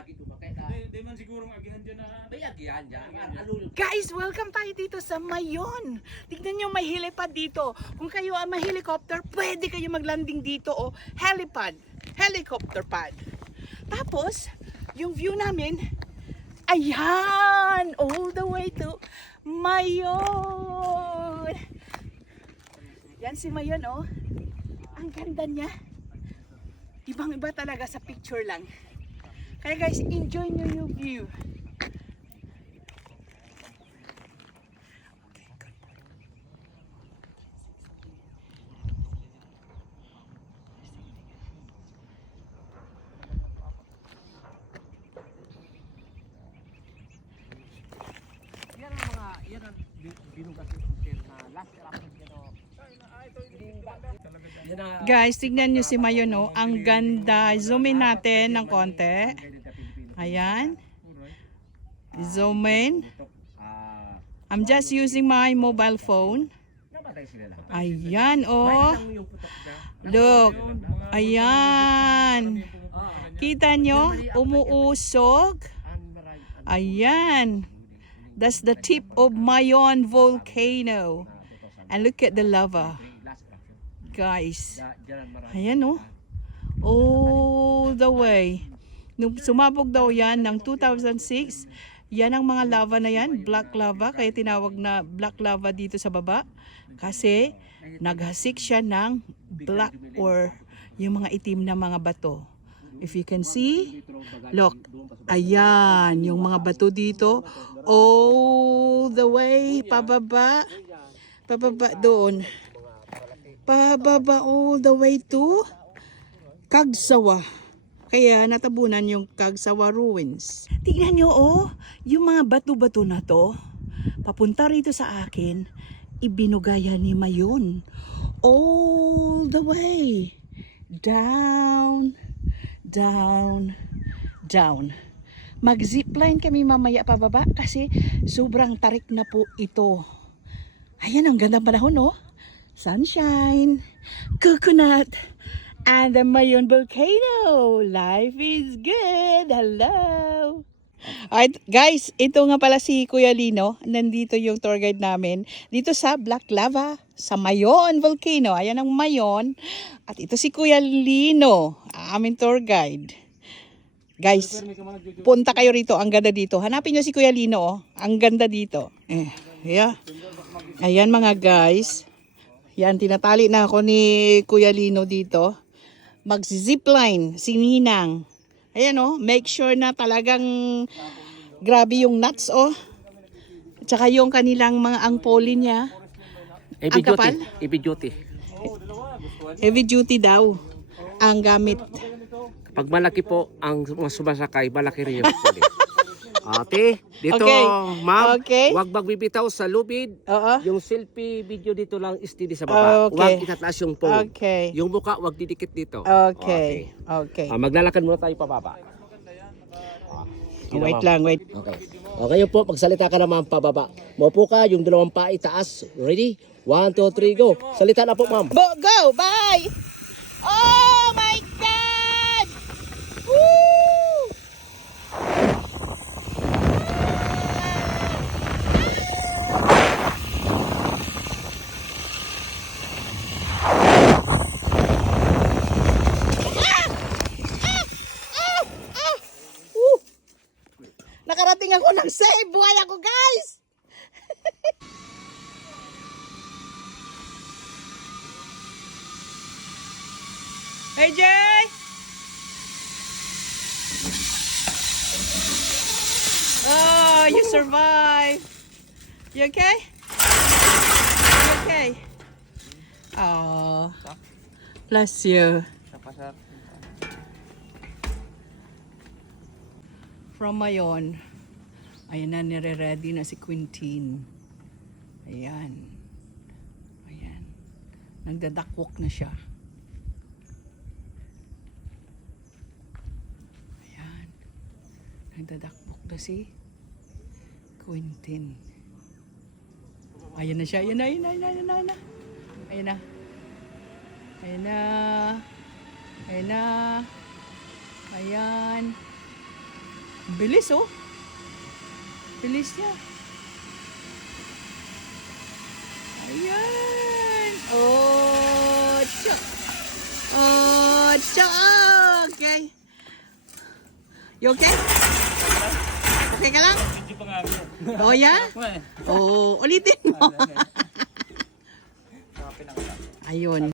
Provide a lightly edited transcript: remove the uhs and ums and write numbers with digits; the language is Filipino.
Di man siguro agihan dyan na. Guys, welcome tayo dito sa Mayon. Tignan nyo, may helipad dito. Kung kayo ay may helicopter, pwede kayo maglanding dito o helipad, helicopter pad. Tapos, yung view namin, ayan, all the way to Mayon. Yan si Mayon, oh. Ang ganda niya. Ibang-iba talaga sa picture lang. Kaya guys, enjoy nyo yung view. Yan ang binugas na last eruption Guys, tignan nyo si Mayon, oh. Ang ganda. Zoom in natin ng konti. Ayan. Zoom in. I'm just using my mobile phone. Ayan, oh. Look. Ayan. Kita nyo? Umuusog. Ayan. That's the tip of Mayon volcano. And look at the lava. Guys. Ayan, oh. All the way. Nung sumabog daw yan ng 2006, yan ang mga lava na yan, black lava, kaya tinawag na black lava dito sa baba. Kasi naghasik siya ng black or yung mga itim na mga bato. If you can see, look, ayan, yung mga bato dito, all the way, pababa, pababa doon. Pababa all the way to Cagsawa. Kaya natabunan yung Cagsawa ruins. Tignan nyo, oh, yung mga bato-bato na to, papunta rito sa akin, ibinugaya ni Mayon. All the way. Down, down, down. Mag-zipline kami mamaya pababa kasi sobrang tarik na po ito. Ayan, ang gandang panahon, oh. Sunshine, coconut, and the Mayon volcano. Life is good. Hello. Alright, guys, ito nga pala si Kuya Lino. Nandito yung tour guide namin. Dito sa Black Lava, sa Mayon volcano. Ayan ang Mayon. At ito si Kuya Lino, aming tour guide. Guys, punta kayo rito. Ang ganda dito. Hanapin nyo si Kuya Lino, oh. Ang ganda dito. Yeah. Ayan mga guys. Yan, tinatali na ako ni Kuya Lino dito. Mag-zipline, si Ninang. Ayan, oh, make sure na talagang grabe yung nuts, oh. Tsaka yung kanilang mga angpoli niya. Ang kapal. Heavy duty. Heavy duty daw ang gamit. Pag malaki po ang mga sumasakay, malaki rin yung puli. Ate, dito, Okay. ma'am, Okay. huwag magbibitaw sa lubid. Oo. Yung selfie video dito lang steady sa baba. Okay. Huwag itataas yung phone. Okay. Yung mukha, huwag didikit dito. Okay. Okay. Maglalakad muna tayo pababa. Wait lang, wait. Okay. O ngayon po, magsalita ka naman pababa. Maupo ka, yung dalawang pa itaas. Ready? 1, 2, 3, go. Salita na po, ma'am. Go! Bye! Oh my God! Woo! Nakarating ako ng safe. Buhay ako, guys! Hey, Jay! Oh, you survived. You okay? You okay? Oh, bless you. From Mayon, ayan na, nire-ready na si Quintin. Ayan. Ayan. Nagdadakwok na siya. Ayan. Nagdadakwok na si Quintin. Ayan na siya. Ayan na, ayan na, ayan na, ayan na. Ayan na. Ayan na. Ayan na. Ayan. Bilis oh. Bilis niya. Ayan. Oh, chok. Oh, chok. Oh, okay. You okay? Okay ka lang? Hindi pa nga ako. Oh, yeah? Oh, ulitin mo. Ayun.